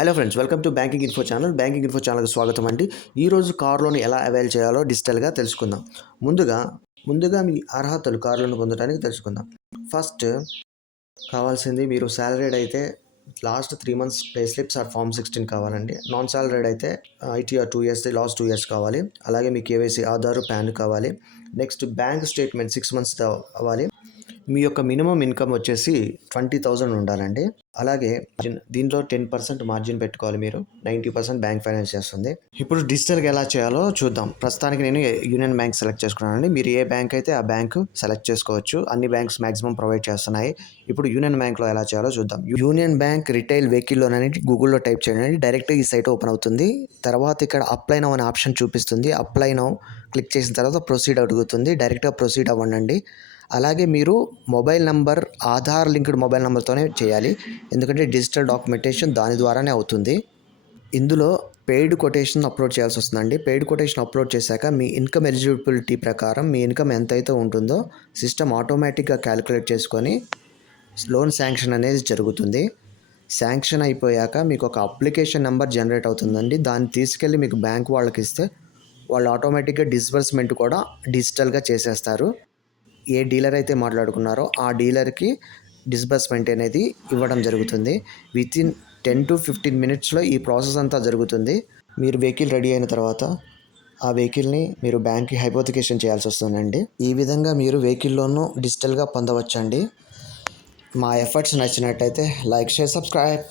Hello friends, welcome to banking info channel. Banking info ఛానల్కి స్వాగతం అండి. ఈరోజు కార్ లోన్ ఎలా అవైల్ చేయాలో డిజిటల్గా తెలుసుకుందాం. ముందుగా మీ అర్హతలు కార్ లోన్ పొందడానికి తెలుసుకుందాం. ఫస్ట్ కావాల్సింది, మీరు సాలరీడ్ అయితే last 3 months pay slips or form 16 కావాలండి. నాన్ సాలరీడ్ అయితే ఐటీఆర్ 2 years లాస్ట్ 2 years కావాలి. అలాగే మీ కేవైసీ ఆధార్, పాన్ కావాలి. నెక్స్ట్ బ్యాంక్ స్టేట్మెంట్ 6 months అవ్వాలి. మీ యొక్క మినిమం ఇన్కమ్ వచ్చేసి 20,000 ఉండాలండి. అలాగే దీంట్లో 10% మార్జిన్ పెట్టుకోవాలి. మీరు 90% బ్యాంక్ ఫైనాన్స్ చేస్తుంది. ఇప్పుడు డిజిటల్గా ఎలా చేయాలో చూద్దాం. ప్రస్తుతానికి నేను యూనియన్ బ్యాంక్ సెలెక్ట్ చేసుకున్నానండి. మీరు ఏ బ్యాంక్ అయితే ఆ బ్యాంకు సెలెక్ట్ చేసుకోవచ్చు. అన్ని బ్యాంక్స్ మ్యాక్సిమం ప్రొవైడ్ చేస్తున్నాయి. ఇప్పుడు యూనియన్ బ్యాంక్లో ఎలా చేయాలో చూద్దాం. Union bank retail vehicle loan అనేది గూగుల్లో టైప్ చేయండి. డైరెక్ట్గా ఈ సైట్ ఓపెన్ అవుతుంది. తర్వాత ఇక్కడ అప్లై నౌ అనే ఆప్షన్ చూపిస్తుంది. అప్లై నౌ క్లిక్ చేసిన తర్వాత ప్రొసీడ్ అడుగుతుంది. డైరెక్ట్గా ప్రొసీడ్ అవ్వండి. అలాగే మీరు mobile number, Aadhaar linked mobile నెంబర్తోనే చేయాలి. ఎందుకంటే డిజిటల్ డాక్యుమెంటేషన్ దాని ద్వారానే అవుతుంది. ఇందులో పెయిడ్ కొటేషన్ అప్లోడ్ చేయాల్సి వస్తుందండి. పెయిడ్ కొటేషన్ అప్లోడ్ చేశాక మీ ఇన్కమ్ ఎలిజిబిలిటీ ప్రకారం మీ ఇన్కమ్ ఎంతైతే ఉంటుందో సిస్టమ్ ఆటోమేటిక్గా క్యాలిక్యులేట్ చేసుకొని లోన్ శాంక్షన్ అనేది జరుగుతుంది. శాంక్షన్ అయిపోయాక మీకు ఒక అప్లికేషన్ నెంబర్ జనరేట్ అవుతుందండి. దాన్ని తీసుకెళ్ళి మీకు బ్యాంక్ వాళ్ళకి ఇస్తే వాళ్ళు ఆటోమేటిక్గా డిస్బర్స్మెంట్ కూడా డిజిటల్గా చేసేస్తారు. ఏ డీలర్ అయితే మాట్లాడుకున్నారో ఆ డీలర్కి డిస్బర్స్మెంట్ అనేది ఇవ్వడం జరుగుతుంది. వితిన్ 10 to 15 minutesలో ఈ ప్రాసెస్ అంతా జరుగుతుంది. మీరు వెహికల్ రెడీ అయిన తర్వాత ఆ వెహికల్ని మీరు బ్యాంక్కి హైపోతికేషన్ చేయాల్సి వస్తుందండి. ఈ విధంగా మీరు వెహికల్ లోన్ను డిజిటల్గా పొందవచ్చండి. మా ఎఫర్ట్స్ నచ్చినట్టయితే లైక్, షేర్, సబ్స్క్రైబ్.